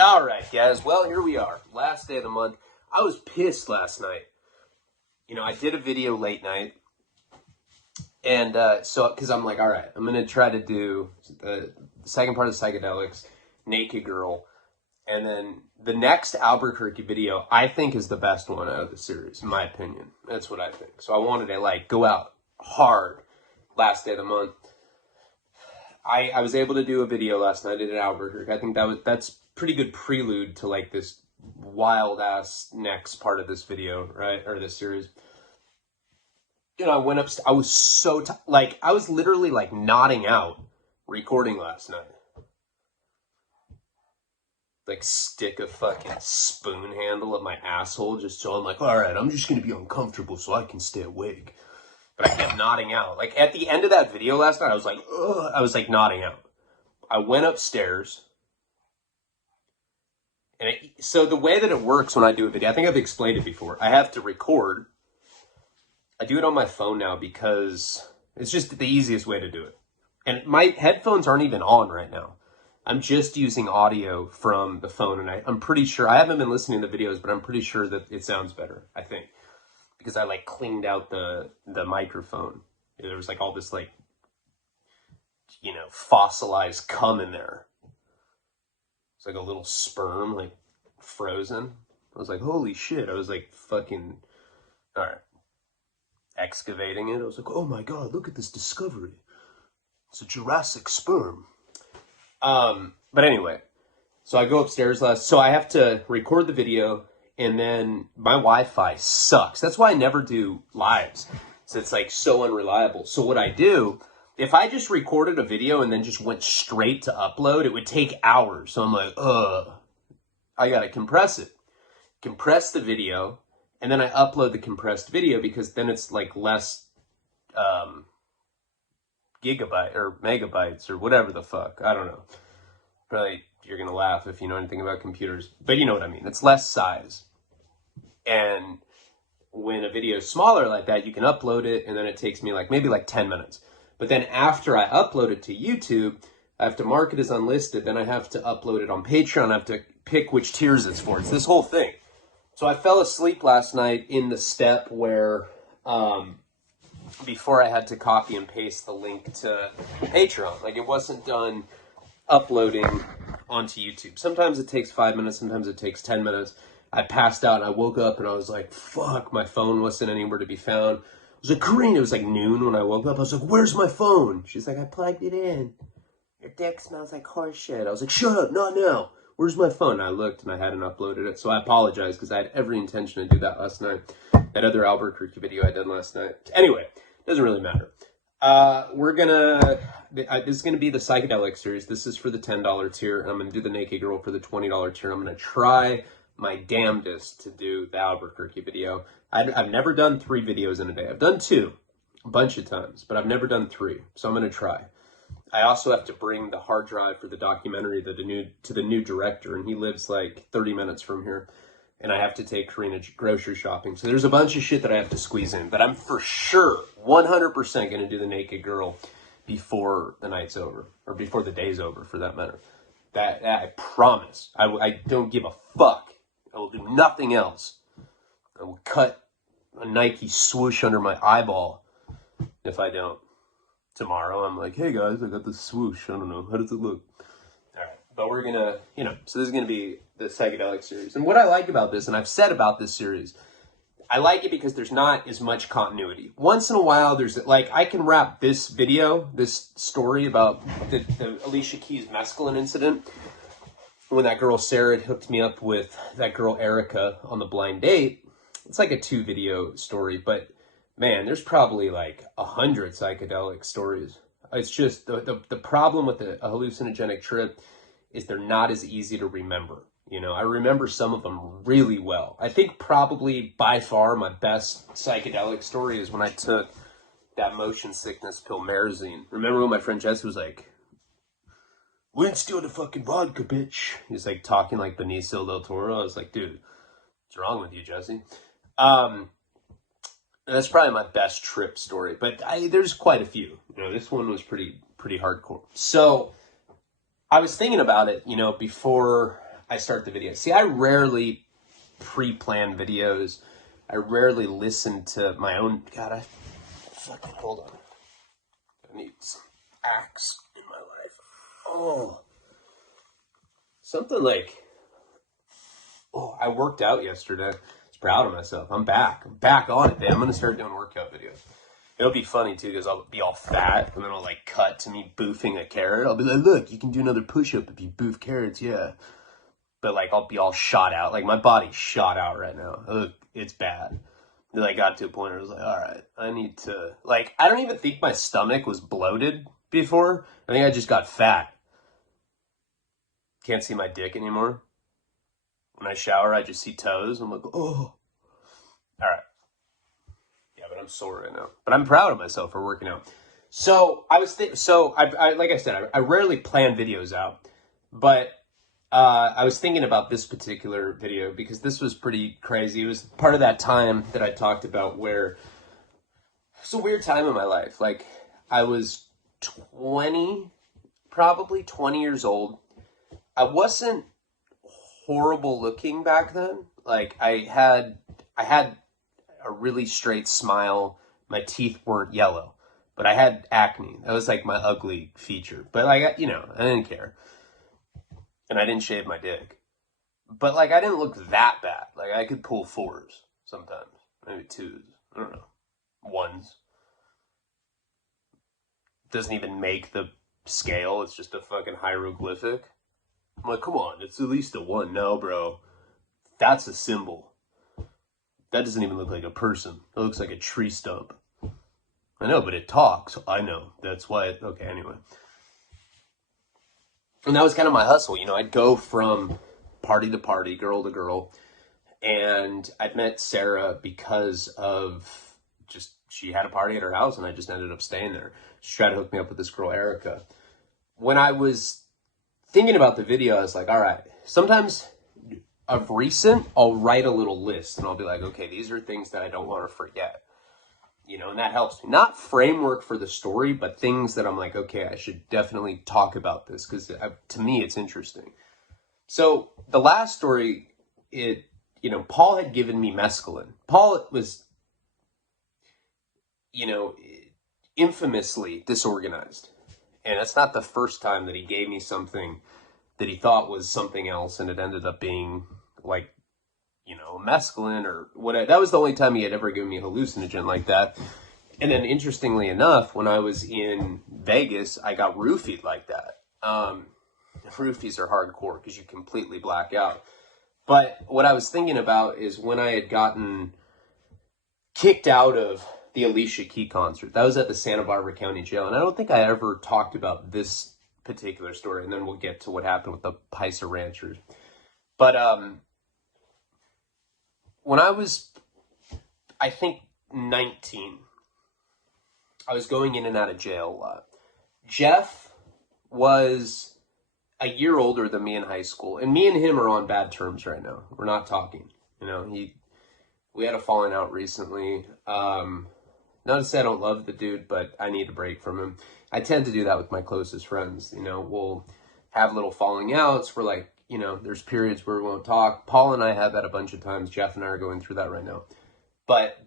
All right, guys. Well, here we are. Last day of the month. I was pissed last night. You know, I did a video late night. And because I'm like, all right, I'm going to try to do the second part of Psychedelics, Naked Girl. And then the next Albuquerque video, I think, is the best one out of the series, in my opinion. That's what I think. So I wanted to, like, go out hard last day of the month. I was able to do a video last night at Albuquerque. I think that's pretty good prelude to, like, this wild-ass next part of this video, right? Or this series. You know, I went up, I was so, I was literally, like, nodding out recording last night. Like, stick a fucking spoon handle at my asshole just so I'm like, all right, I'm just going to be uncomfortable so I can stay awake. But I kept nodding out. Like, at the end of that video last night, I was like, ugh, I was, like, nodding out. I went upstairs. And so the way that it works when I do a video, I think I've explained it before. I have to record. I do it on my phone now because it's just the easiest way to do it. And my headphones aren't even on right now. I'm just using audio from the phone. And I'm pretty sure, I haven't been listening to the videos, but I'm pretty sure that it sounds better, I think. Because I, like, cleaned out the microphone. There was, like, all this, like, you know, fossilized cum in there. It's like a little sperm, like, frozen. I was like, holy shit. I was, like, fucking, all right, excavating it. I was like, oh, my God, look at this discovery. It's a Jurassic sperm. But anyway, so I go upstairs so I have to record the video. And then my Wi-Fi sucks. That's why I never do lives. So it's, like, so unreliable. So what I do, if I just recorded a video and then just went straight to upload, it would take hours. So I'm like, I gotta compress it. Compress the video, and then I upload the compressed video because then it's, like, less gigabyte or megabytes or whatever the fuck. I don't know. Probably you're gonna laugh if you know anything about computers. But you know what I mean. It's less size. And when a video is smaller like that, you can upload it, and then it takes me maybe 10 minutes. But then after I upload it to YouTube, I have to mark it as unlisted. Then I have to upload it on Patreon. I have to pick which tiers it's for. It's this whole thing. So I fell asleep last night in the step where, before I had to copy and paste the link to Patreon. Like, it wasn't done uploading onto YouTube. Sometimes it takes 5 minutes. Sometimes it takes 10 minutes. I passed out and I woke up and I was like, fuck, my phone wasn't anywhere to be found. I was like, Corinne, it was like noon when I woke up. I was like, where's my phone? She's like, I plugged it in. Your dick smells like horse shit. I was like, shut up, not now. Where's my phone? And I looked and I hadn't uploaded it. So I apologize because I had every intention to do that last night. That other Albuquerque video I did last night. Anyway, doesn't really matter. This is going to be the Psychedelic series. This is for the $10 tier. And I'm going to do the Naked Girl for the $20 tier. I'm going to try my damnedest to do the Albuquerque video. I've never done 3 videos in a day. I've done 2 a bunch of times, but I've never done 3. So I'm going to try. I also have to bring the hard drive for the documentary to the new director, and he lives like 30 minutes from here. And I have to take Karina grocery shopping. So there's a bunch of shit that I have to squeeze in. But I'm for sure 100% going to do the Naked Girl before the night's over, or before the day's over, for that matter. That I promise. I don't give a fuck. I will do nothing else. I will cut a Nike swoosh under my eyeball if I don't. Tomorrow, I'm like, hey guys, I got this swoosh. I don't know. How does it look? All right. But we're going to, so this is going to be the Psychedelic series. And what I like about this, and I've said about this series, I like it because there's not as much continuity. Once in a while, there's, like, I can wrap this video, this story about the Alicia Keys mescaline incident, when that girl Sarah had hooked me up with that girl Erica on the blind date. It's like a 2-video story, but man, there's probably like 100 psychedelic stories. It's just the problem with a hallucinogenic trip is they're not as easy to remember. I remember some of them really well. I think probably by far my best psychedelic story is when I took that motion sickness pill Marazine. Remember when my friend Jesse was like, we didn't steal the fucking vodka, bitch. He's like talking like Benicio del Toro. I was like, dude, what's wrong with you, Jesse? That's probably my best trip story, but there's quite a few. This one was pretty hardcore. So I was thinking about it, before I start the video. See, I rarely pre-plan videos. I rarely listen to my own. God, fucking hold on. I need some axe in my life. Oh, something like. Oh, I worked out yesterday. I was proud of myself. I'm back. I'm back on it, man. I'm gonna start doing workout videos. It'll be funny too, because I'll be all fat, and then I'll like cut to me boofing a carrot. I'll be like, look, you can do another push-up if you boof carrots, yeah. But like, I'll be all shot out. Like, my body's shot out right now. Ugh, it's bad. Then I got to a point where I was like, all right, I need to, like, I don't even think my stomach was bloated before. I think I just got fat. Can't see my dick anymore. When I shower, I just see toes. I'm like, oh. All right. Yeah, but I'm sore right now. But I'm proud of myself for working out. So I was like I said, I rarely plan videos out, but I was thinking about this particular video because this was pretty crazy. It was part of that time that I talked about where it's a weird time in my life. Like, I was 20, probably 20 years old. I wasn't horrible looking back then. Like, I had a really straight smile. My teeth weren't yellow, but I had acne. That was like my ugly feature. But like, I didn't care. And I didn't shave my dick. But like, I didn't look that bad. Like, I could pull 4s sometimes. Maybe 2s. I don't know. 1s. Doesn't even make the scale. It's just a fucking hieroglyphic. I'm like, come on, it's at least a 1. No, bro. That's a symbol. That doesn't even look like a person. It looks like a tree stump. I know, but it talks. I know. That's why okay, anyway. And that was kind of my hustle. You know, I'd go from party to party, girl to girl. And I'd met Sarah because of just, she had a party at her house and I just ended up staying there. She tried to hook me up with this girl, Erica. When I was thinking about the video, I was like, all right, sometimes of recent, I'll write a little list and I'll be like, okay, these are things that I don't want to forget. You know, and that helps me. Not framework for the story, but things that I'm like, okay, I should definitely talk about this because to me, it's interesting. So the last story, Paul had given me mescaline. Paul was, infamously disorganized. And that's not the first time that he gave me something that he thought was something else and it ended up being like, mescaline or whatever. That was the only time he had ever given me a hallucinogen like that. And then interestingly enough, when I was in Vegas, I got roofied like that. Roofies are hardcore because you completely black out. But what I was thinking about is when I had gotten kicked out of the Alicia Keys concert. That was at the Santa Barbara County Jail. And I don't think I ever talked about this particular story. And then we'll get to what happened with the Paisa Ranchers. But when I was, I think, 19, I was going in and out of jail a lot. Jeff was a year older than me in high school. And me and him are on bad terms right now. We're not talking. We had a falling out recently. Not to say I don't love the dude, but I need a break from him. I tend to do that with my closest friends. We'll have little falling outs. We're like, there's periods where we won't talk. Paul and I had that a bunch of times. Jeff and I are going through that right now. But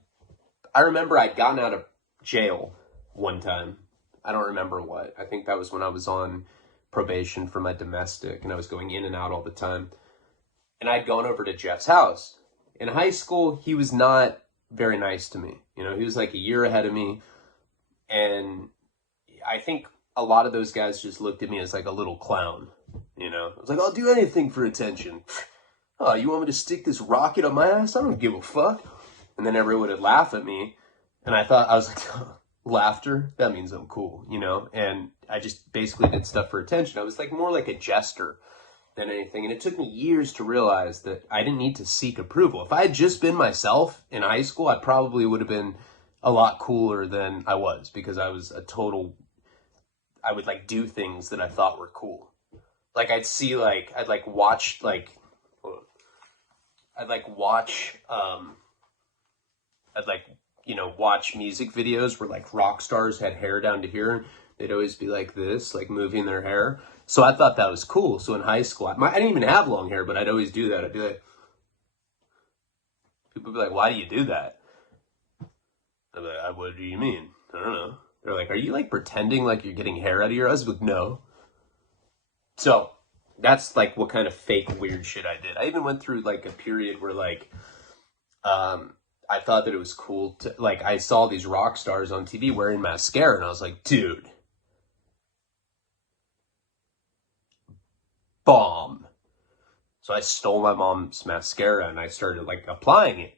I remember I'd gotten out of jail one time. I don't remember what. I think that was when I was on probation for my domestic, and I was going in and out all the time. And I'd gone over to Jeff's house. In high school, he was not very nice to me. He was like a year ahead of me. And I think a lot of those guys just looked at me as like a little clown. I was like, I'll do anything for attention. Oh, you want me to stick this rocket up my ass? I don't give a fuck. And then everyone would laugh at me. And I was like, laughter? That means I'm cool, And I just basically did stuff for attention. I was like more like a jester than anything. And it took me years to realize that I didn't need to seek approval. If I had just been myself in high school, I probably would have been a lot cooler than I was because I was I would like do things that I thought were cool. Like I'd watch music videos where like rock stars had hair down to here. They'd always be like this, like moving their hair. So I thought that was cool. So in high school, I didn't even have long hair, but I'd always do that. I'd be like, people would be like, why do you do that? I'm like, what do you mean? I don't know. They're like, are you like pretending like you're getting hair out of your eyes? But no. So that's like what kind of fake weird shit I did. I even went through like a period where like, I thought that it was cool to, like, I saw these rock stars on TV wearing mascara, and I was like, dude, bomb. So I stole my mom's mascara and I started like applying it.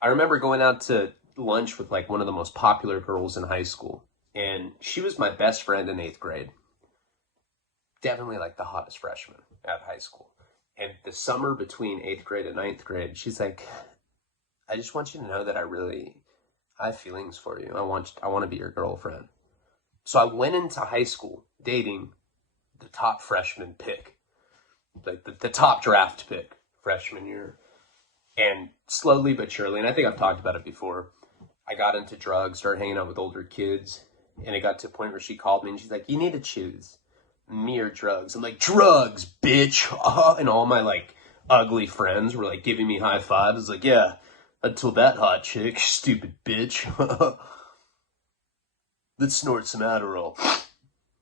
I remember going out to lunch with like one of the most popular girls in high school, and she was my best friend in 8th grade. Definitely like the hottest freshman at high school. And the summer between 8th grade and 9th grade, she's like, I just want you to know that I have feelings for you. I want to be your girlfriend. So I went into high school dating the top freshman pick, like the top draft pick freshman year. And slowly but surely, and I think I've talked about it before, I got into drugs, started hanging out with older kids, and it got to a point where she called me and she's like, you need to choose me or drugs. I'm like, drugs, bitch. And all my like ugly friends were like giving me high fives. It's like, yeah, until that hot chick, stupid bitch. Let's snort some Adderall.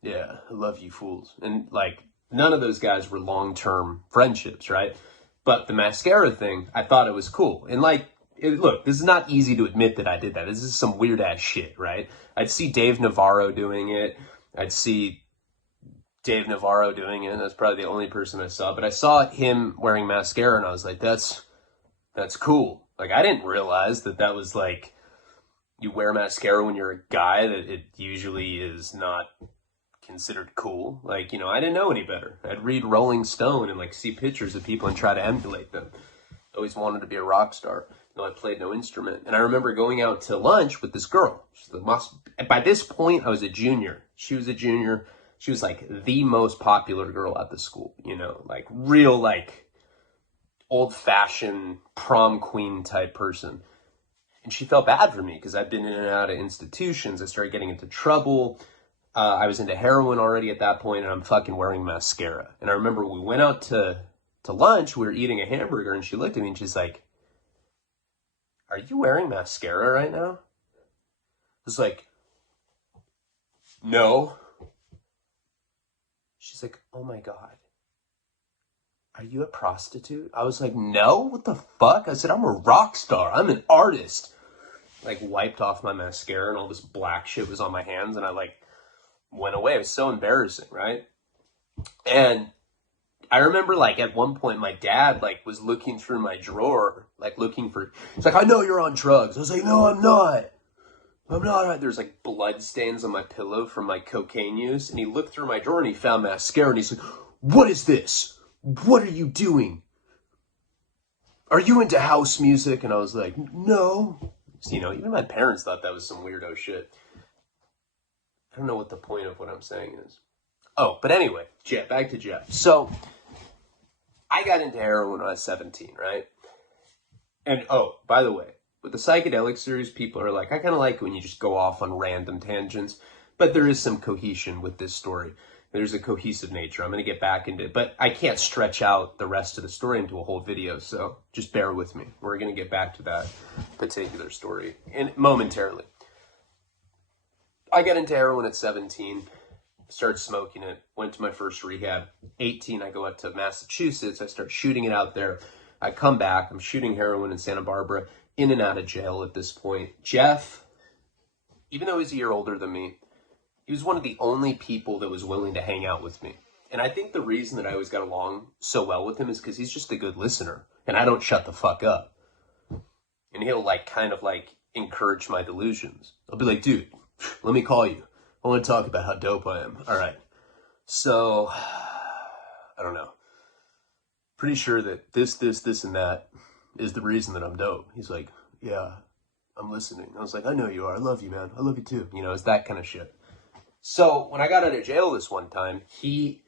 Yeah, I love you fools. And like, none of those guys were long-term friendships, right? But the mascara thing, I thought it was cool. And like, look, this is not easy to admit that I did that. This is some weird ass shit, right? I'd see Dave Navarro doing it. I'd see Dave Navarro doing it. That's probably the only person I saw. But I saw him wearing mascara and I was like, that's cool. Like, I didn't realize that was like, you wear mascara when you're a guy, that it usually is not considered cool. Like, you know, I didn't know any better. I'd read Rolling Stone and like see pictures of people and try to emulate them. Always wanted to be a rock star. No, I played no instrument. And I remember going out to lunch with this girl. By this point, I was a junior. She was a junior. She was like the most popular girl at the school, you know, like real, like old fashioned prom queen type person. And she felt bad for me because I'd been in and out of institutions. I started getting into trouble. I was into heroin already at that point, and I'm fucking wearing mascara. And I remember we went out to lunch. We were eating a hamburger, and she looked at me and she's like, are you wearing mascara right now? I was like, no. She's like, oh my God, are you a prostitute? I was like, no, what the fuck? I said, I'm a rock star. I'm an artist. Like, wiped off my mascara and all this black shit was on my hands, and I like went away. It was so embarrassing, right? And I remember like at one point my dad like was looking through my drawer, like looking for, he's like, I know you're on drugs. I was like, no, I'm not. I'm not. There's like blood stains on my pillow from my cocaine use. And he looked through my drawer and he found mascara and he's like, what is this? What are you doing? Are you into house music? And I was like, no. So, you know, even my parents thought that was some weirdo shit. I don't know what the point of what I'm saying is. Oh, but anyway, Jeff, back to Jeff. So I got into heroin when I was 17, right? And oh, by the way, with the psychedelic series, people are like, I kind of like it when you just go off on random tangents, but there is some cohesion with this story. There's a cohesive nature. I'm going to get back into it, but I can't stretch out the rest of the story into a whole video, so just bear with me. We're going to get back to that particular story momentarily. I got into heroin at 17, started smoking it, went to my first rehab. 18, I go out to Massachusetts. I start shooting it out there. I come back. I'm shooting heroin in Santa Barbara, in and out of jail at this point. Jeff, even though he's a year older than me, he was one of the only people that was willing to hang out with me. And I think the reason that I always got along so well with him is because he's just a good listener. And I don't shut the fuck up. And he'll like kind of like encourage my delusions. I'll be like, dude, let me call you. I want to talk about how dope I am. All right. So, I don't know. Pretty sure that this, and that is the reason that I'm dope. He's like, yeah, I'm listening. I was like, I know you are. I love you, man. I love you too. You know, it's that kind of shit. So when I got out of jail this one time, he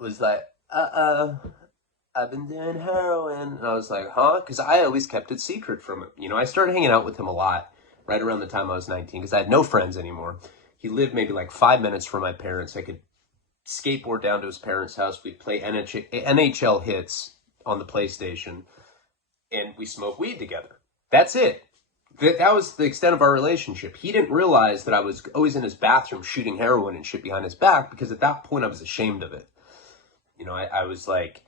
was like, I've been doing heroin. And I was like, huh? Because I always kept it secret from him. You know, I started hanging out with him a lot right around the time I was 19 because I had no friends anymore. He lived maybe like 5 minutes from my parents. I could skateboard down to his parents' house. We'd play NHL hits on the PlayStation, and we smoke weed together. That's it. That was the extent of our relationship. He didn't realize that I was always in his bathroom shooting heroin and shit behind his back, because at that point I was ashamed of it. You know, I was like,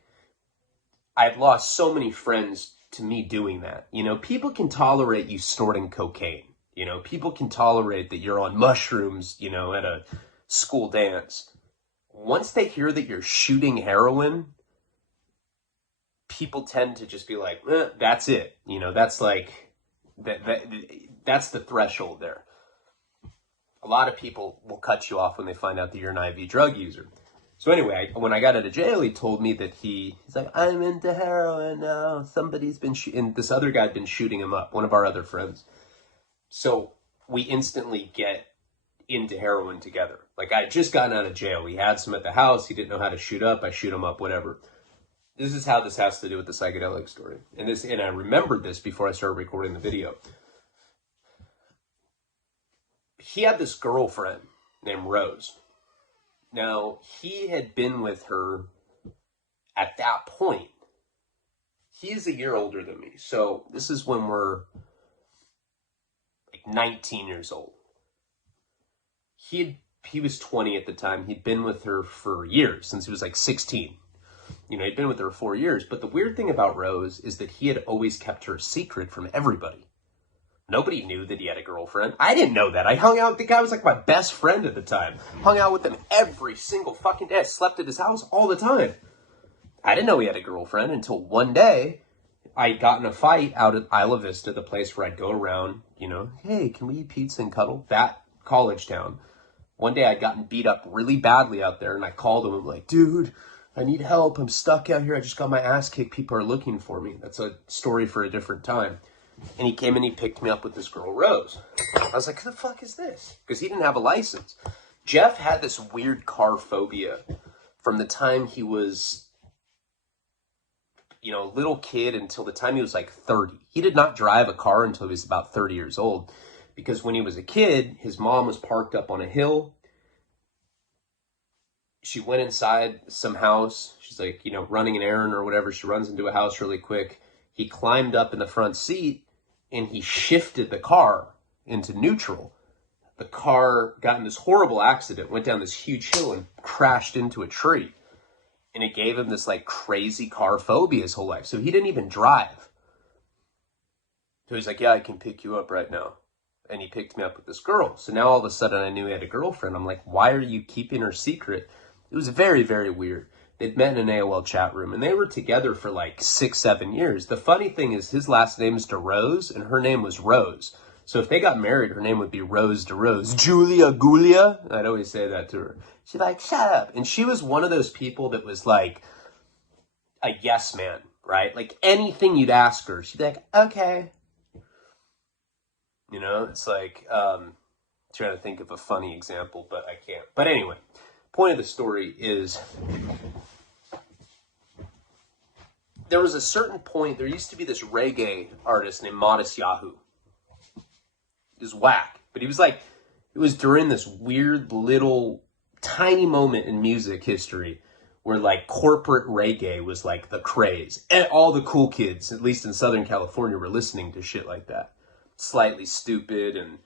I had lost so many friends to me doing that. You know, people can tolerate you snorting cocaine. You know, people can tolerate that you're on mushrooms, you know, at a school dance. Once they hear that you're shooting heroin, people tend to just be like, that's it. You know, that's like, that's the threshold there. A lot of people will cut you off when they find out that you're an IV drug user. So anyway, when I got out of jail, he told me that he's like, I'm into heroin now. Somebody's been and this other guy had been shooting him up, one of our other friends. So we instantly get into heroin together. Like, I had just gotten out of jail. He had some at the house. He didn't know how to shoot up. I shoot him up, whatever. This is how this has to do with the psychedelic story. And I remembered this before I started recording the video. He had this girlfriend named Rose. Now, he had been with her at that point. He's a year older than me. So this is when we're like 19 years old. He was 20 at the time. He'd been with her for years, since he was like 16. You know, he'd been with her 4 years. But the weird thing about Rose is that he had always kept her secret from everybody. Nobody knew that he had a girlfriend. I didn't know that. I hung out, the guy was like my best friend at the time. Hung out with him every single fucking day. I slept at his house all the time. I didn't know he had a girlfriend until one day I got in a fight out at Isla Vista, the place where I'd go around, you know, hey, can we eat pizza and cuddle? That college town. One day I'd gotten beat up really badly out there, and I called him. I'm like, dude, I need help. I'm stuck out here. I just got my ass kicked. People are looking for me. That's a story for a different time. And he came and he picked me up with this girl, Rose. I was like, who the fuck is this? Because he didn't have a license. Jeff had this weird car phobia from the time he was, you know, a little kid until the time he was like 30. He did not drive a car until he was about 30 years old. Because when he was a kid, his mom was parked up on a hill. She went inside some house. She's like, you know, running an errand or whatever. She runs into a house really quick. He climbed up in the front seat and he shifted the car into neutral. The car got in this horrible accident, went down this huge hill and crashed into a tree. And it gave him this like crazy car phobia his whole life. So he didn't even drive. So he's like, yeah, I can pick you up right now. And he picked me up with this girl. So now all of a sudden I knew he had a girlfriend. I'm like, why are you keeping her secret? It was very, very weird. They'd met in an AOL chat room, and they were together for like 6-7 years. The funny thing is his last name is DeRose, and her name was Rose. So if they got married, her name would be Rose DeRose. Julia Gulia? I'd always say that to her. She's like, shut up. And she was one of those people that was like a yes man, right? Like anything you'd ask her, she'd be like, okay. You know, it's like, trying to think of a funny example, but I can't. But anyway, point of the story is, there was a certain point, there used to be this reggae artist named Modest Yahoo. He was whack, but he was like, it was during this weird little tiny moment in music history where like corporate reggae was like the craze. And all the cool kids, at least in Southern California, were listening to shit like that. Slightly Stupid and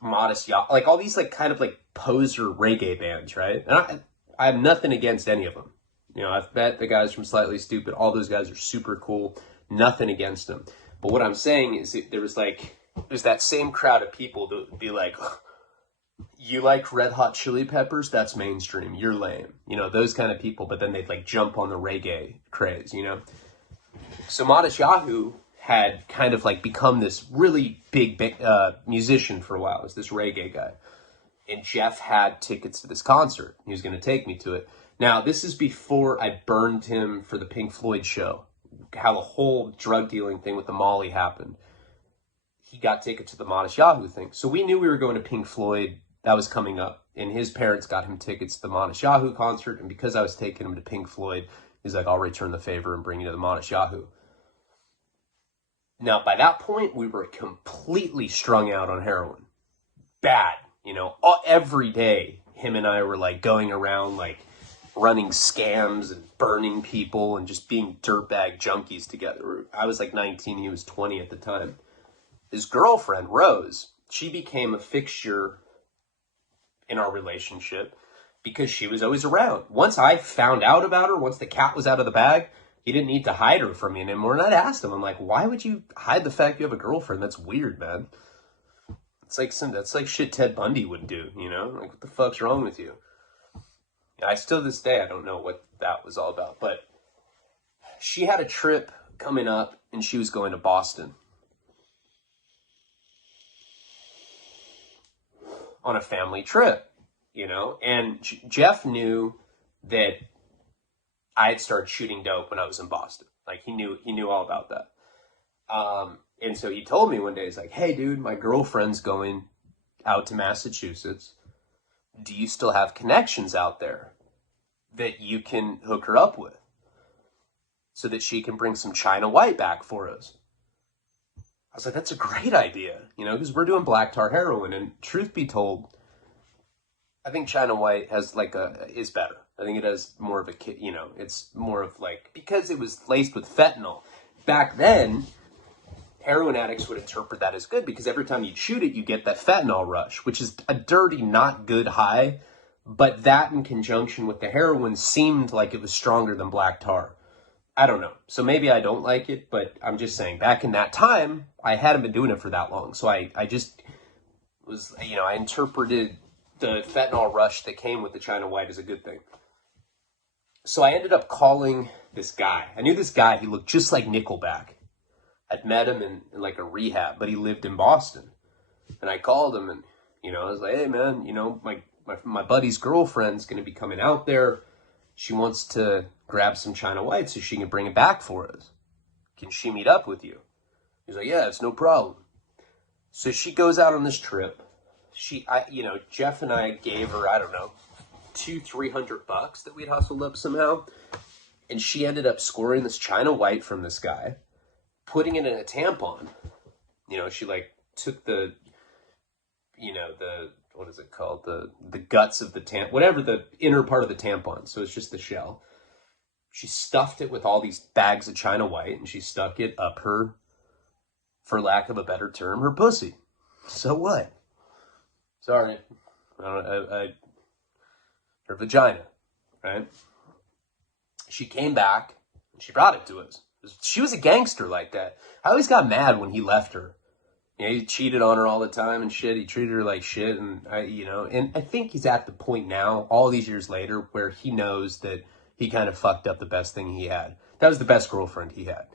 Modest Yahoo, like all these like kind of like poser reggae bands, right? And I have nothing against any of them. You know, I've met the guys from Slightly Stupid. All those guys are super cool. Nothing against them. But what I'm saying is there's that same crowd of people that would be like, you like Red Hot Chili Peppers? That's mainstream. You're lame. You know, those kind of people. But then they'd like jump on the reggae craze, you know? So Modest Yahoo had kind of like become this really big musician for a while. It was this reggae guy. And Jeff had tickets to this concert. He was going to take me to it. Now, this is before I burned him for the Pink Floyd show. How the whole drug dealing thing with the Molly happened. He got tickets to the Modest Yahoo thing. So we knew we were going to Pink Floyd. That was coming up. And his parents got him tickets to the Modest Yahoo concert. And because I was taking him to Pink Floyd, he's like, I'll return the favor and bring you to the Modest Yahoo. Now, by that point, we were completely strung out on heroin. Bad. You know, every day him and I were like going around like running scams and burning people and just being dirtbag junkies together. I was like 19, he was 20 at the time. His girlfriend, Rose, she became a fixture in our relationship because she was always around. Once I found out about her, once the cat was out of the bag, he didn't need to hide her from me anymore. And I'd asked him, I'm like, why would you hide the fact you have a girlfriend? That's weird, man. That's like shit Ted Bundy would do, you know? Like, what the fuck's wrong with you? I still, this day, I don't know what that was all about. But she had a trip coming up, and she was going to Boston on a family trip, you know? And Jeff knew that I had started shooting dope when I was in Boston. Like, he knew all about that. And so he told me one day, he's like, hey, dude, my girlfriend's going out to Massachusetts. Do you still have connections out there that you can hook her up with so that she can bring some China White back for us? I was like, that's a great idea, you know, because we're doing black tar heroin. And truth be told, I think China White is better. I think it has more of a, you know, it's more of like, because it was laced with fentanyl. Back then, heroin addicts would interpret that as good because every time you shoot it, you get that fentanyl rush, which is a dirty, not good high. But that in conjunction with the heroin seemed like it was stronger than black tar. I don't know. So maybe I don't like it, but I'm just saying back in that time, I hadn't been doing it for that long. So I just was, you know, I interpreted the fentanyl rush that came with the China White as a good thing. So I ended up calling this guy. I knew this guy. He looked just like Nickelback. I'd met him in like a rehab, but he lived in Boston. And I called him and, you know, I was like, hey, man, you know, my buddy's girlfriend's going to be coming out there. She wants to grab some China White so she can bring it back for us. Can she meet up with you? He's like, yeah, it's no problem. So she goes out on this trip. Jeff and I gave her, I don't know, $200-300 that we'd hustled up somehow. And she ended up scoring this China White from this guy, putting it in a tampon. You know, she like took the, you know, what is it called? The guts of the tampon, whatever the inner part of the tampon. So it's just the shell. She stuffed it with all these bags of China White and she stuck it up her, for lack of a better term, her pussy. So what? Sorry. Her vagina, right? She came back and she brought it to us. She was a gangster like that. I always got mad when he left her. You know, he cheated on her all the time and shit. He treated her like shit. And I think he's at the point now, all these years later, where he knows that he kind of fucked up the best thing he had. That was the best girlfriend he had.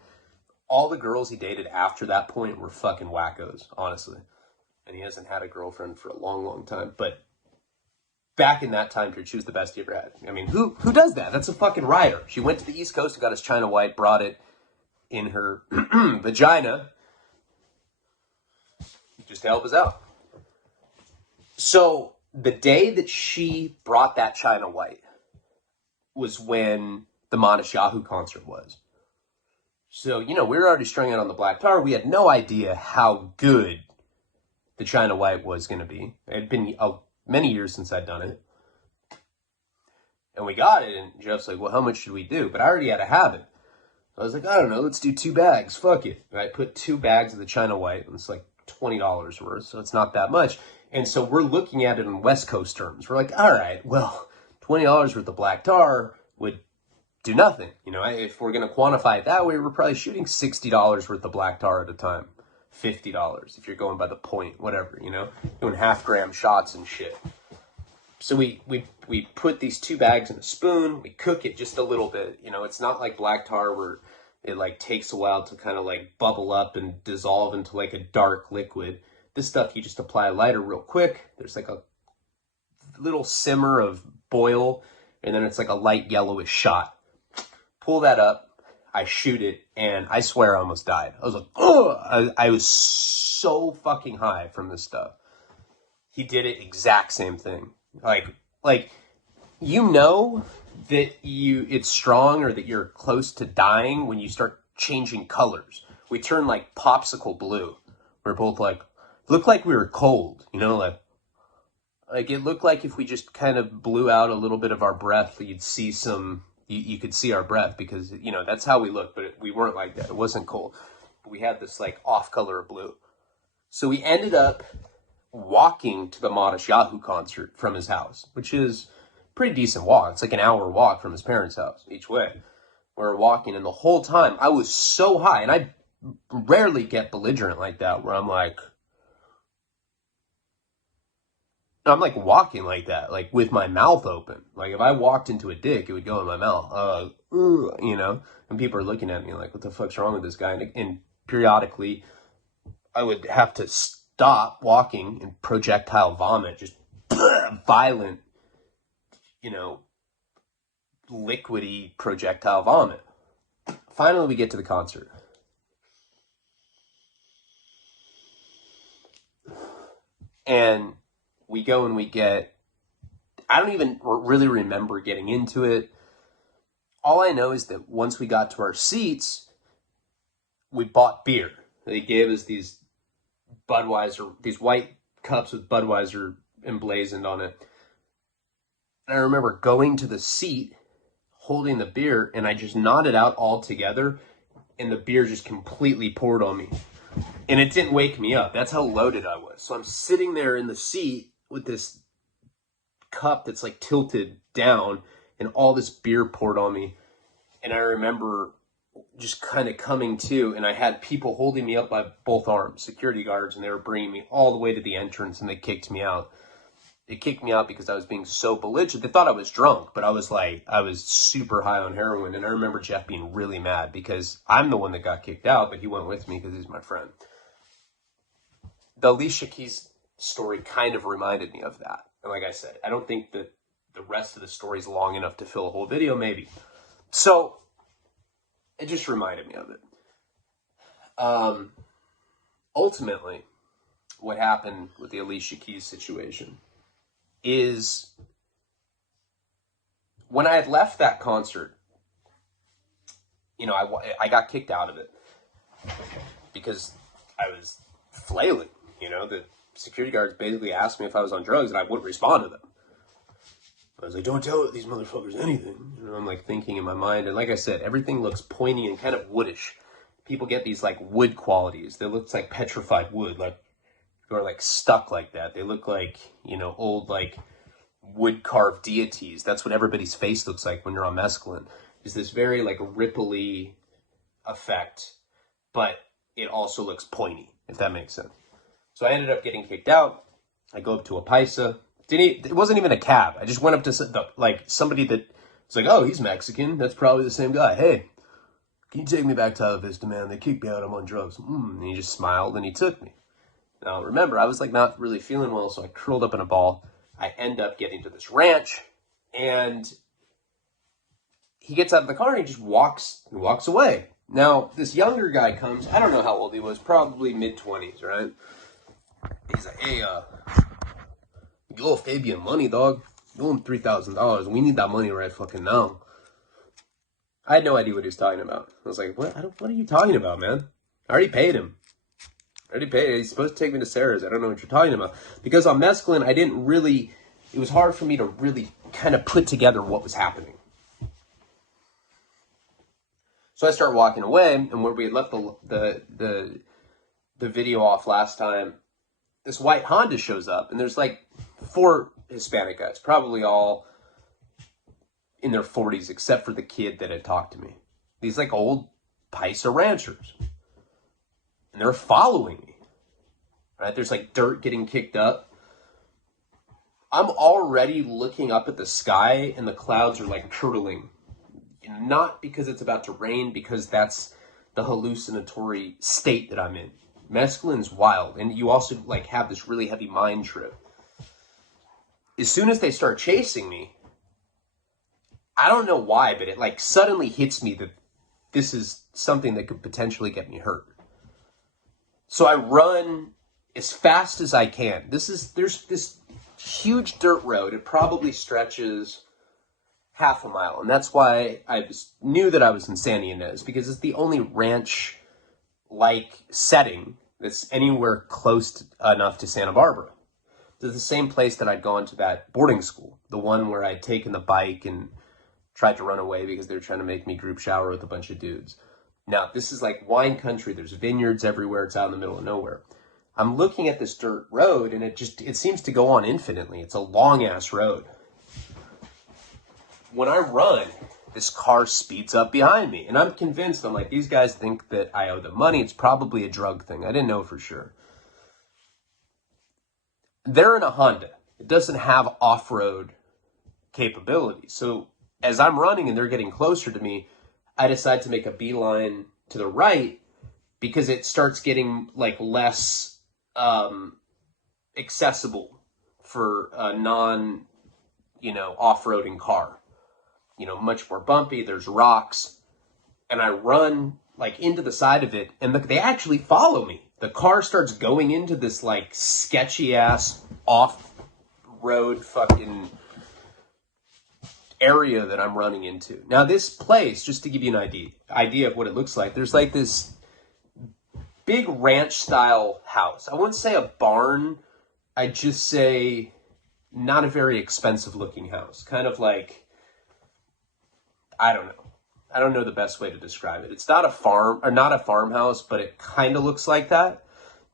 All the girls he dated after that point were fucking wackos, honestly. And he hasn't had a girlfriend for a long, long time. But back in that time period, she was the best he ever had. I mean, who does that? That's a fucking rider. She went to the East Coast and got his China White, brought it in her vagina just to help us out. So the day that she brought that China White was when the Manish Yahoo concert was. So, you know, we were already strung out on the black tar. We had no idea how good the China White was going to be. It had been many years since I'd done it. And we got it, and Jeff's like, well, how much should we do? But I already had a habit. I was like, I don't know, let's do 2 bags. Fuck it. And I put 2 bags of the China White, and it's like $20 worth, so it's not that much. And so we're looking at it in West Coast terms. We're like, all right, well, $20 worth of black tar would do nothing. You know, if we're going to quantify it that way, we're probably shooting $60 worth of black tar at a time. $50 if you're going by the point, whatever, you know, doing half-gram shots and shit. So we put these 2 bags in a spoon. We cook it just a little bit. You know, it's not like black tar where it like takes a while to kind of like bubble up and dissolve into like a dark liquid. This stuff, you just apply a lighter real quick. There's like a little simmer of boil, and then it's like a light yellowish shot. Pull that up. I shoot it, and I swear I almost died. I was like, oh, I was so fucking high from this stuff. He did it exact same thing. Like, you know that it's strong or that you're close to dying when you start changing colors. We turn like popsicle blue. We're both like, looked like we were cold, you know, like, Like, it looked like if we just kind of blew out a little bit of our breath, you'd see you could see our breath, because, you know, that's how we looked, but we weren't like that. It wasn't cold. But we had this, like, off color of blue. So we ended up walking to the Modest Yahoo concert from his house, which is a pretty decent walk. It's like an hour walk from his parents' house each way. We were walking, and the whole time I was so high, and I rarely get belligerent like that, where I'm like walking like that, like with my mouth open. Like if I walked into a dick, it would go in my mouth. You know, and people are looking at me like, what the fuck's wrong with this guy? And periodically I would have to stop walking and projectile vomit, just violent, you know, liquidy projectile vomit. Finally, we get to the concert. And we go and we get, I don't even really remember getting into it. All I know is that once we got to our seats, we bought beer. They gave us these Budweiser, these white cups with Budweiser emblazoned on it. And I remember going to the seat, holding the beer, and I just nodded out all together, and the beer just completely poured on me. And it didn't wake me up. That's how loaded I was. So I'm sitting there in the seat with this cup that's like tilted down, and all this beer poured on me. And I remember just kind of coming to, and I had people holding me up by both arms, security guards, and they were bringing me all the way to the entrance, and they kicked me out. They kicked me out because I was being so belligerent. They thought I was drunk, but I was super high on heroin. And I remember Jeff being really mad because I'm the one that got kicked out, but he went with me because he's my friend. The Alicia Keys story kind of reminded me of that. And like I said, I don't think that the rest of the story is long enough to fill a whole video, maybe. So it just reminded me of it. Ultimately, what happened with the Alicia Keys situation is when I had left that concert, you know, I got kicked out of it because I was flailing. You know, the security guards basically asked me if I was on drugs, and I wouldn't respond to them. I was like, don't tell these motherfuckers anything. You know, I'm like thinking in my mind, and like I said, everything looks pointy and kind of woodish. People get these like wood qualities. They look like petrified wood, like, or like stuck like that. They look like, you know, old like wood carved deities. That's what everybody's face looks like when you're on mescaline. Is this very like ripply effect, but it also looks pointy, if that makes sense. So I ended up getting kicked out. I go up to a paisa. It wasn't even a cab. I just went up to like somebody that was like, oh, he's Mexican. That's probably the same guy. Hey, can you take me back to Isla Vista, man? They kicked me out. I'm on drugs. And he just smiled and he took me. Now, remember, I was like not really feeling well, so I curled up in a ball. I end up getting to this ranch, and he gets out of the car and he just walks away. Now, this younger guy comes. I don't know how old he was, probably mid-20s, right? He's like, hey, you owe Fabian money, dog. You owe him $3,000. We need that money right fucking now. I had no idea what he was talking about. I was like, what are you talking about, man? I already paid him. He's supposed to take me to Sarah's. I don't know what you're talking about. Because on mescaline, it was hard for me to really kind of put together what was happening. So I start walking away, and where we had left the video off last time, this white Honda shows up, and there's like 4 Hispanic guys, probably all in their 40s, except for the kid that had talked to me. These like old paisa ranchers. And they're following me, right? There's like dirt getting kicked up. I'm already looking up at the sky, and the clouds are like curdling. Not because it's about to rain, because that's the hallucinatory state that I'm in. Mescaline's wild, and you also like have this really heavy mind trip. As soon as they start chasing me, I don't know why, but it like suddenly hits me that this is something that could potentially get me hurt. So I run as fast as I can. There's this huge dirt road. It probably stretches half a mile. And that's why I knew that I was in Santa Ynez, because it's the only ranch-like setting that's anywhere close enough to Santa Barbara. to the same place that I'd gone to that boarding school, the one where I'd taken the bike and tried to run away because they were trying to make me group shower with a bunch of dudes. Now, this is like wine country. There's vineyards everywhere. It's out in the middle of nowhere. I'm looking at this dirt road, and it seems to go on infinitely. It's a long-ass road. When I run, this car speeds up behind me, and I'm convinced, I'm like, these guys think that I owe them money. It's probably a drug thing. I didn't know for sure. They're in a Honda. It doesn't have off-road capability. So as I'm running and they're getting closer to me, I decide to make a beeline to the right because it starts getting like less accessible for a non, off-roading car. Much more bumpy. There's rocks. And I run like into the side of it, and they actually follow me. The car starts going into this like sketchy ass off-road fucking area that I'm running into. Now this place, just to give you an idea of what it looks like, there's like this big ranch style house. I wouldn't say a barn. I'd just say not a very expensive looking house. Kind of like, I don't know. I don't know the best way to describe it. It's not a farm, or not a farmhouse, but it kind of looks like that.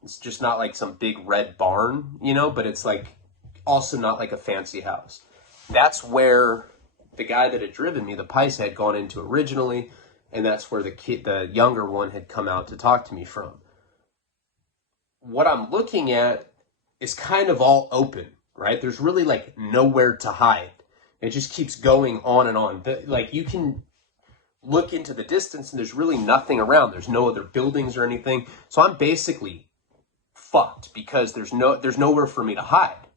It's just not like some big red barn, but it's like also not like a fancy house. That's where the guy that had driven me, the Pice, had gone into originally, and that's where the younger one had come out to talk to me from. What I'm looking at is kind of all open, right? There's really like nowhere to hide. It just keeps going on and on. Like you can look into the distance and there's really nothing around. There's no other buildings or anything. So I'm basically fucked because there's nowhere for me to hide.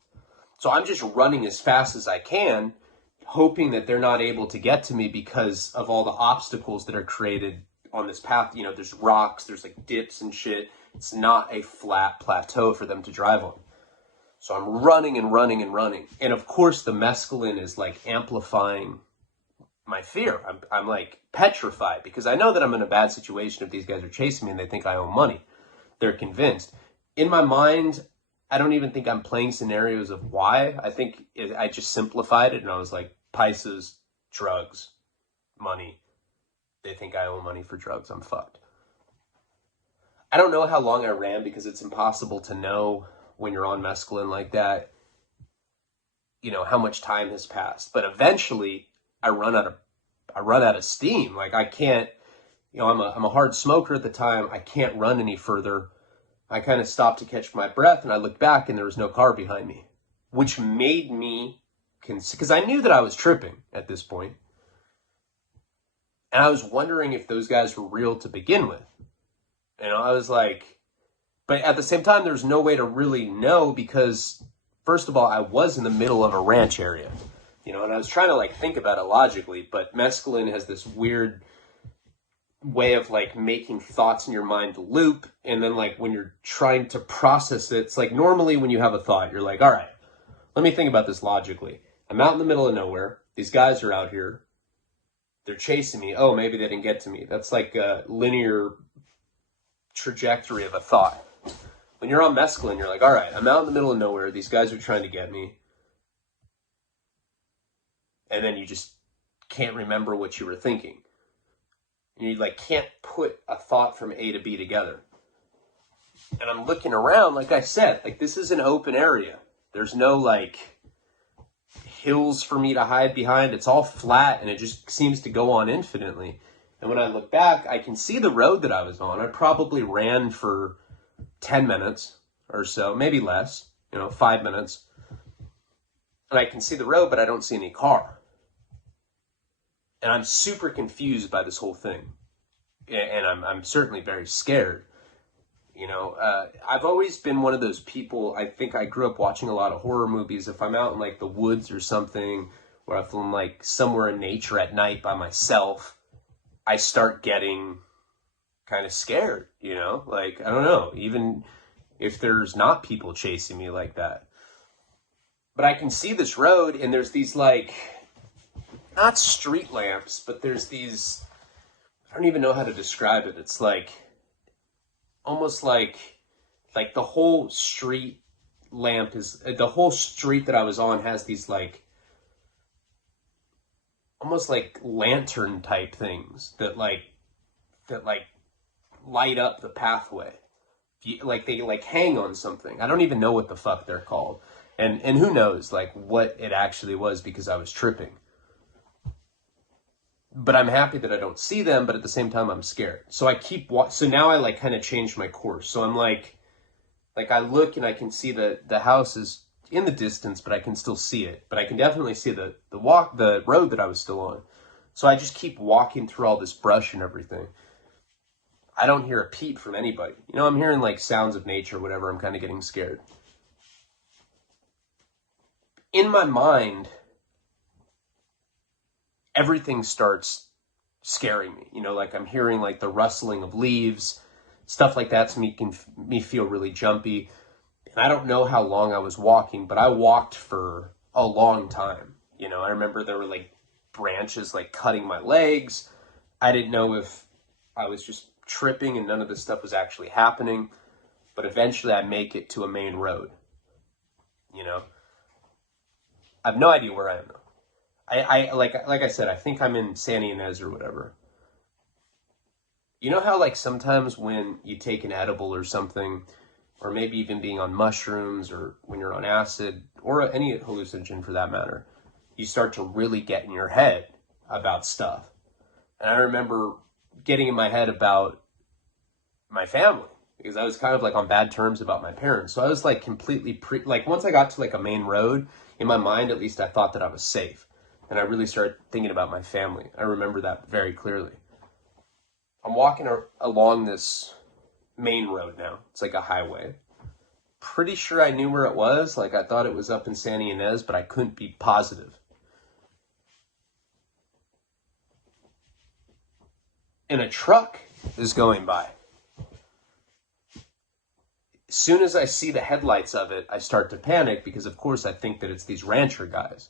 So I'm just running as fast as I can, hoping that they're not able to get to me because of all the obstacles that are created on this path. There's rocks, there's like dips and shit. It's not a flat plateau for them to drive on. So I'm running and running and running. And of course the mescaline is like amplifying my fear. I'm like petrified because I know that I'm in a bad situation if these guys are chasing me and they think I owe money. They're convinced. In my mind, I don't even think I'm playing scenarios of why. I think I just simplified it and I was like, Pisces, drugs, money. They think I owe money for drugs. I'm fucked. I don't know how long I ran because it's impossible to know when you're on mescaline like that, how much time has passed. But eventually I run out of steam. Like I can't, I'm a hard smoker at the time. I can't run any further. I kind of stopped to catch my breath and I looked back and there was no car behind me, which made me, because I knew that I was tripping at this point. And I was wondering if those guys were real to begin with. I was like, but at the same time, there's no way to really know because, first of all, I was in the middle of a ranch area, and I was trying to like think about it logically, but mescaline has this weird way of like making thoughts in your mind loop. And then like when you're trying to process it, it's like normally when you have a thought, you're like, all right, let me think about this logically. I'm out in the middle of nowhere. These guys are out here. They're chasing me. Oh, maybe they didn't get to me. That's like a linear trajectory of a thought. When you're on mescaline, you're like, all right, I'm out in the middle of nowhere. These guys are trying to get me. And then you just can't remember what you were thinking. And you like can't put a thought from A to B together. And I'm looking around, like I said, like this is an open area. There's no like hills for me to hide behind. It's all flat and it just seems to go on infinitely. And when I look back, I can see the road that I was on. I probably ran for 10 minutes or so, maybe less, 5 minutes. And I can see the road, but I don't see any car. And I'm super confused by this whole thing. And I'm certainly very scared. I've always been one of those people, I think I grew up watching a lot of horror movies. If I'm out in like the woods or something, or if I'm like somewhere in nature at night by myself, I start getting kind of scared, like, I don't know, even if there's not people chasing me like that. But I can see this road and there's these like, not street lamps, but there's these, I don't even know how to describe it. It's like, almost like the whole street lamp is, the whole street that I was on has these like, almost like lantern type things that light up the pathway. Like they like hang on something. I don't even know what the fuck they're called. And who knows like what it actually was because I was tripping. But I'm happy that I don't see them, but at the same time I'm scared. So I keep so now I like kind of changed my course. So I'm like I look and I can see the house is in the distance, but I can still see it. But I can definitely see the road that I was still on. So I just keep walking through all this brush and everything. I don't hear a peep from anybody. You know, I'm hearing like sounds of nature, whatever. I'm kind of getting scared. In my mind, everything starts scaring me. You know, like I'm hearing like the rustling of leaves, stuff like that's making me feel really jumpy. And I don't know how long I was walking, but I walked for a long time. You know, I remember there were like branches like cutting my legs. I didn't know if I was just tripping and none of this stuff was actually happening. But eventually I make it to a main road. You know, I have no idea where I am though. I like I said, I think I'm in Santa Ynez or whatever. You know how like sometimes when you take an edible or something, or maybe even being on mushrooms or when you're on acid or any hallucinogen for that matter, you start to really get in your head about stuff. And I remember getting in my head about my family because I was kind of like on bad terms about my parents. So I was like completely like once I got to like a main road, in my mind at least I thought that I was safe. And I really started thinking about my family. I remember that very clearly. I'm walking along this main road now. It's like a highway. Pretty sure I knew where it was. Like I thought it was up in Santa Ynez, but I couldn't be positive. And a truck is going by. As soon as I see the headlights of it, I start to panic because of course I think that it's these rancher guys.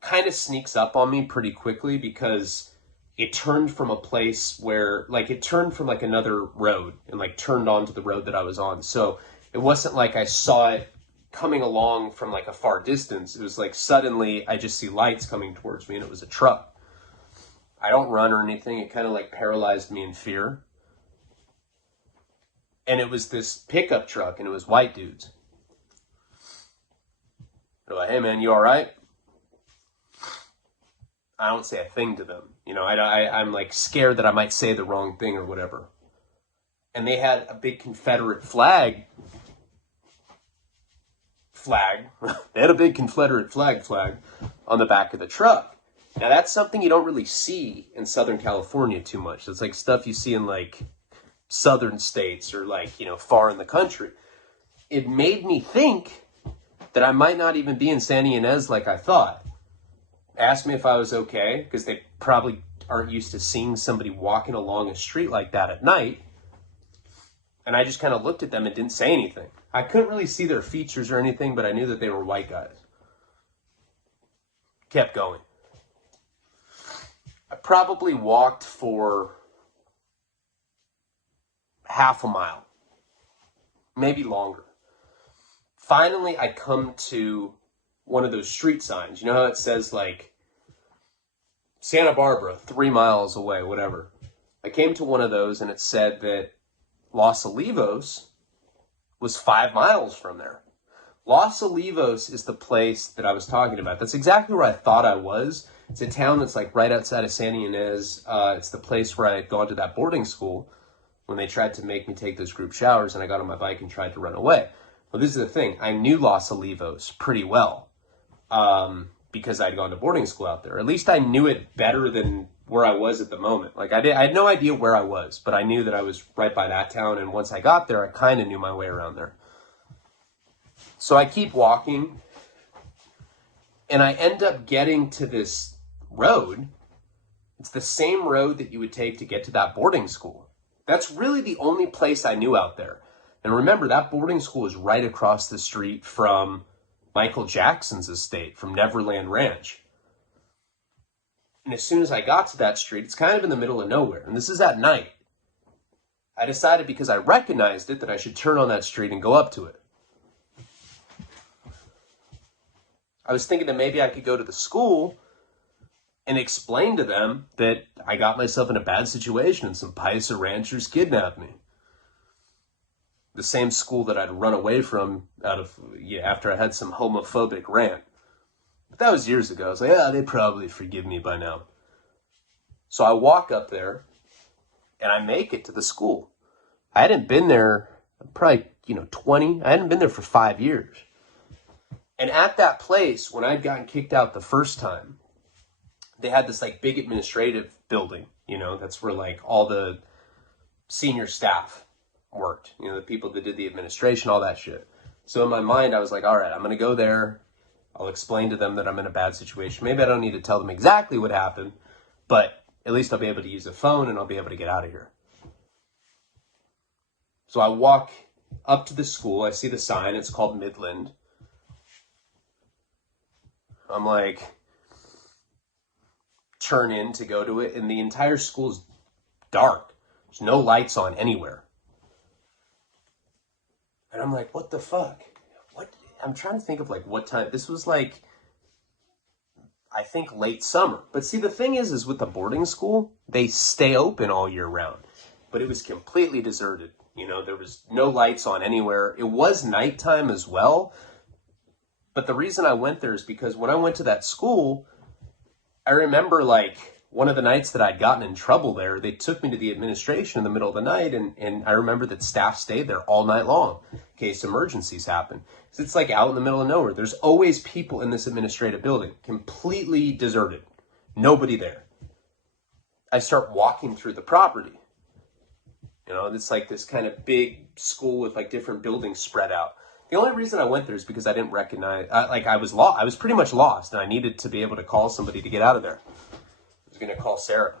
Kind of sneaks up on me pretty quickly because it turned from a place where, like, it turned from, like, another road and, like, turned onto the road that I was on. So it wasn't like I saw it coming along from, like, a far distance. It was, like, suddenly I just see lights coming towards me, and it was a truck. I don't run or anything. It kind of, like, paralyzed me in fear. And it was this pickup truck, and it was white dudes. They're like, hey, man, you all right? I don't say a thing to them. You know, I'm like scared that I might say the wrong thing or whatever. And they had a big Confederate flag. They had a big Confederate flag on the back of the truck. Now that's something you don't really see in Southern California too much. It's like stuff you see in like southern states or like, you know, far in the country. It made me think that I might not even be in Santa Ynez like I thought. Asked me if I was okay, because they probably aren't used to seeing somebody walking along a street like that at night. And I just kind of looked at them and didn't say anything. I couldn't really see their features or anything, but I knew that they were white guys. Kept going. I probably walked for half a mile, maybe longer. Finally, I come to one of those street signs. You know how it says like Santa Barbara, 3 miles away, whatever. I came to one of those and it said that Los Olivos was 5 miles from there. Los Olivos is the place that I was talking about. That's exactly where I thought I was. It's a town that's like right outside of Santa Ynez. It's the place where I had gone to that boarding school when they tried to make me take those group showers and I got on my bike and tried to run away. Well, this is the thing. I knew Los Olivos pretty well. Because I'd gone to boarding school out there. At least I knew it better than where I was at the moment. Like I had no idea where I was, but I knew that I was right by that town. And once I got there, I kind of knew my way around there. So I keep walking and I end up getting to this road. It's the same road that you would take to get to that boarding school. That's really the only place I knew out there. And remember, that boarding school is right across the street from Michael Jackson's estate, from Neverland Ranch. And as soon as I got to that street, it's kind of in the middle of nowhere. And this is at night. I decided because I recognized it that I should turn on that street and go up to it. I was thinking that maybe I could go to the school and explain to them that I got myself in a bad situation and some Paisa ranchers kidnapped me. The same school that I'd run away from after I had some homophobic rant. But that was years ago. I was like, yeah, they probably forgive me by now. So I walk up there and I make it to the school. I hadn't been there probably, 20. I hadn't been there for 5 years. And at that place, when I'd gotten kicked out the first time, they had this like big administrative building, that's where like all the senior staff worked, the people that did the administration, all that shit. So in my mind, I was like, all right, I'm going to go there. I'll explain to them that I'm in a bad situation. Maybe I don't need to tell them exactly what happened, but at least I'll be able to use a phone and I'll be able to get out of here. So I walk up to the school. I see the sign. It's called Midland. I'm like, turn in to go to it, and the entire school's dark. There's no lights on anywhere. And I'm like, what the fuck? I'm trying to think of like what time. This was like, I think late summer. But see, the thing is with the boarding school, they stay open all year round. But it was completely deserted. There was no lights on anywhere. It was nighttime as well. But the reason I went there is because when I went to that school, I remember like one of the nights that I'd gotten in trouble there, they took me to the administration in the middle of the night. And I remember that staff stayed there all night long in case emergencies happen. So it's like out in the middle of nowhere. There's always people in this administrative building, completely deserted. Nobody there. I start walking through the property. It's like this kind of big school with like different buildings spread out. The only reason I went there is because I didn't recognize, I was lost. I was pretty much lost, and I needed to be able to call somebody to get out of there. I was going to call Sarah.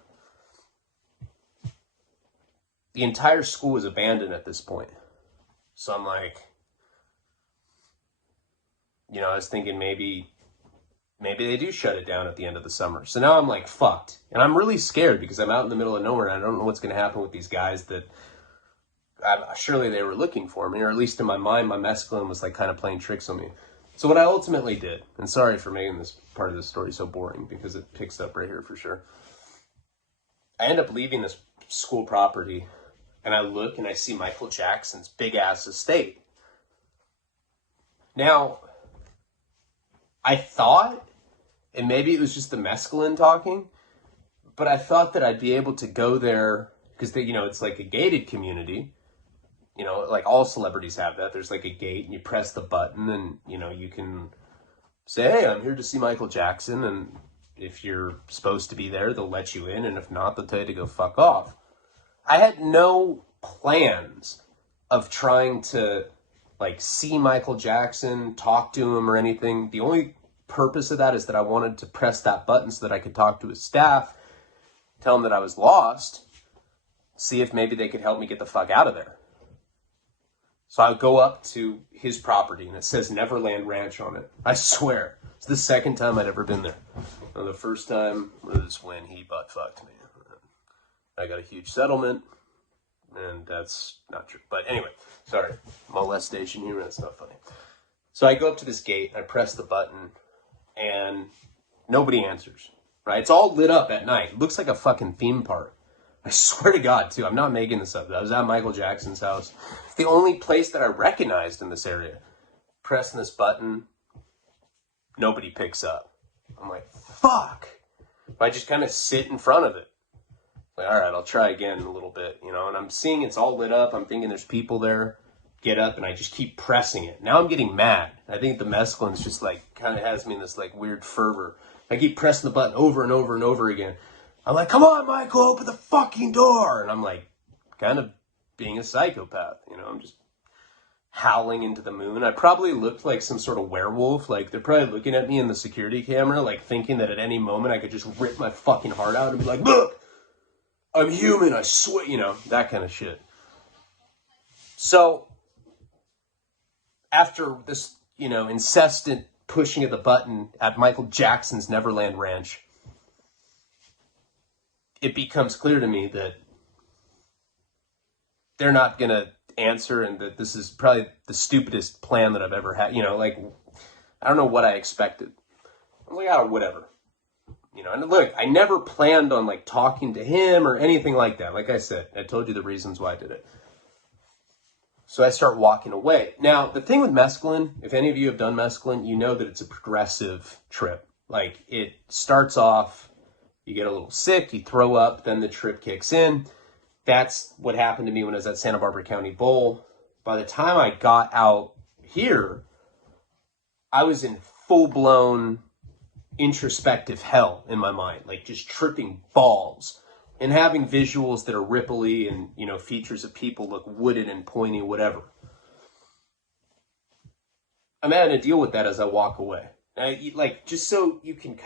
The entire school was abandoned at this point. So I'm like, I was thinking maybe they do shut it down at the end of the summer. So now I'm like fucked. And I'm really scared because I'm out in the middle of nowhere and I don't know what's going to happen with these guys that surely they were looking for me, or at least in my mind, my mescaline was like kind of playing tricks on me. So what I ultimately did, and sorry for making this part of the story so boring because it picks up right here for sure. I end up leaving this school property and I look and I see Michael Jackson's big ass estate. Now, I thought, and maybe it was just the mescaline talking, but I thought that I'd be able to go there because it's like a gated community. Like all celebrities have that. There's like a gate and you press the button and, you can say, hey, I'm here to see Michael Jackson. And if you're supposed to be there, they'll let you in. And if not, they'll tell you to go fuck off. I had no plans of trying to like see Michael Jackson, talk to him or anything. The only purpose of that is that I wanted to press that button so that I could talk to his staff, tell him that I was lost, see if maybe they could help me get the fuck out of there. So I go up to his property and it says Neverland Ranch on it. I swear. It's the second time I'd ever been there. And the first time was when he butt fucked me. I got a huge settlement, and that's not true. But anyway, sorry. Molestation humor, that's not funny. So I go up to this gate, I press the button, and nobody answers. Right? It's all lit up at night. It looks like a fucking theme park. I swear to God, too. I'm not making this up. I was at Michael Jackson's house. It's the only place that I recognized in this area. Pressing this button, nobody picks up. I'm like, fuck. I just kind of sit in front of it. Like, all right, I'll try again in a little bit, and I'm seeing it's all lit up. I'm thinking there's people there. Get up, and I just keep pressing it. Now I'm getting mad. I think the mescaline's just like, kind of has me in this like weird fervor. I keep pressing the button over and over and over again. I'm like, come on, Michael, open the fucking door. And I'm like, kind of being a psychopath, I'm just howling into the moon. I probably looked like some sort of werewolf. Like, they're probably looking at me in the security camera, like thinking that at any moment I could just rip my fucking heart out and be like, look, I'm human, I swear, that kind of shit. So, after this, incessant pushing of the button at Michael Jackson's Neverland Ranch, it becomes clear to me that they're not going to answer and that this is probably the stupidest plan that I've ever had. I don't know what I expected. I'm like, oh, whatever. You know, and look, I never planned on like talking to him or anything like that. Like I said, I told you the reasons why I did it. So I start walking away. Now, the thing with mescaline, if any of you have done mescaline, you know that it's a progressive trip. Like, it starts off, you get a little sick, you throw up, then the trip kicks in. That's what happened to me when I was at Santa Barbara County Bowl. By the time I got out here, I was in full-blown introspective hell in my mind, like just tripping balls. And having visuals that are ripply and, you know, features of people look wooded and pointy, whatever. I'm having to deal with that as I walk away. Like, just so you can kind of